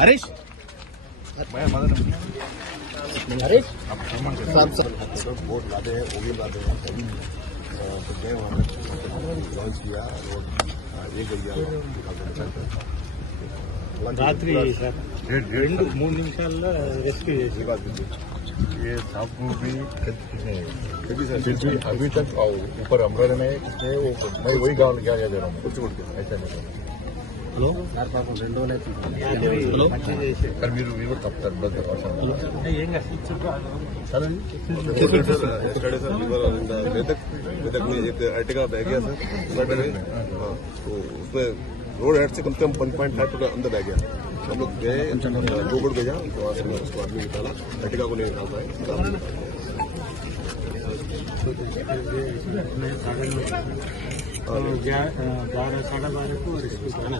Harish Harish board लाते हैं वो भी लाते हैं तो गए वहाँ लॉन्च किया और एक रात्रि सर 2-3 निमिषाల్లో रेस्क्यू చేసి ये सांप को भी फिर भी अभी तक ऊपर अमराना में वो मैं वही गाँव क्या जा रहा हूँ कुछ ऐसा नहीं హలో కానీ మీరు తప్పుతారు अर्टिगा बह गया सर तो उसमें रोड हेड से कम से कम 1.5 फुट अंदर बह गया हम लोग गए गोगड़ गया तो वहाँ से उसको आदमी निकाला अर्टिगा को नहीं निकाल पाए साढ़े 12 को रेस्क्यू करना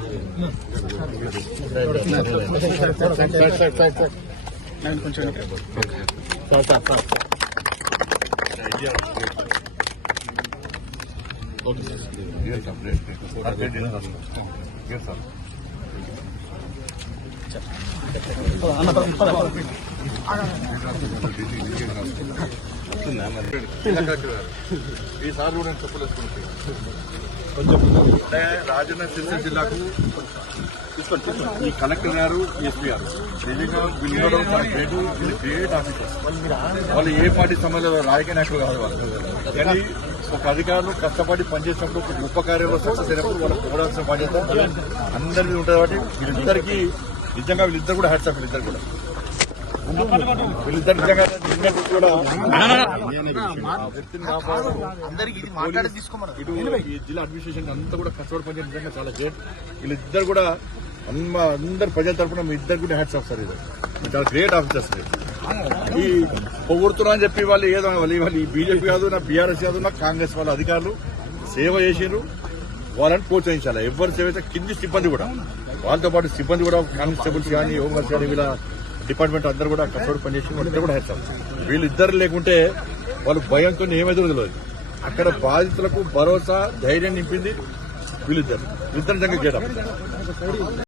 ఈసారి కూడా నేను చెప్పలేసుకుంటే రాజన్న సిరిసిల్ల జిల్లాకు ఈ కలెక్టర్ గారు ఎస్పీ గారు నిజంగా వీళ్ళు ఉండడం చాలా గ్రేట్. వీళ్ళు గ్రేట్ ఆఫీసర్స్. వాళ్ళు ఏ పార్టీ సమయంలో రాజకీయ నాయకులు కాదు వాళ్ళు. కానీ ఒక అధికారులు కష్టపడి పనిచేసినప్పుడు ఒక గొప్ప కార్యంలో సక్సెస్ అయినప్పుడు వాళ్ళకి పోవాల్సిన బాధ్యత అందరి మీద ఉంటుంది. కాబట్టి వీళ్ళిద్దరికీ నిజంగా వీళ్ళిద్దరు కూడా హ్యాట్స్ ఆఫ్. వీళ్ళిద్దరు కూడా నిజంగా కూడా వ్యక్తిని కాపాడడం ఇటు ఈ జిల్లా అడ్మినిస్ట్రేషన్ అంతా కూడా కష్టపడి పనిచేయడం నిజంగా చాలా గ్రేట్. వీళ్ళిద్దరు కూడా అందరు ప్రజల తరఫున మీ ఇద్దరు కూడా హ్యాట్స్ ఆఫ్ సార్. ఇది చాలా గ్రేట్ ఆఫీసర్స్. ఈ పొగుడుతున్నా అని చెప్పి వాళ్ళు ఏదో వాళ్ళు ఈ బీజేపీ కాదు, నా బీఆర్ఎస్ కాదు, నా కాంగ్రెస్ వాళ్ళ అధికారులు సేవ చేసిరు. వాళ్ళని ప్రోత్సహించాలి. ఎవరు సేవ అయితే కింది సిబ్బంది కూడా వాళ్ళతో పాటు సిబ్బంది కూడా కానిస్టేబుల్స్ కానీ హోంగార్డ్స్ కానీ వీళ్ళ డిపార్ట్మెంట్ అందరూ కూడా కష్టపడి పనిచేసి వాళ్ళిద్దరు కూడా హ్యాట్స్ ఆఫ్. వీళ్ళిద్దరు లేకుంటే వాళ్ళు భయంతో ఏమైతే తెలియదు. అక్కడ బాధితులకు భరోసా ధైర్యం నింపింది వీళ్ళిద్దరు. నిజంగా గ్రేట్ ఆఫీసర్.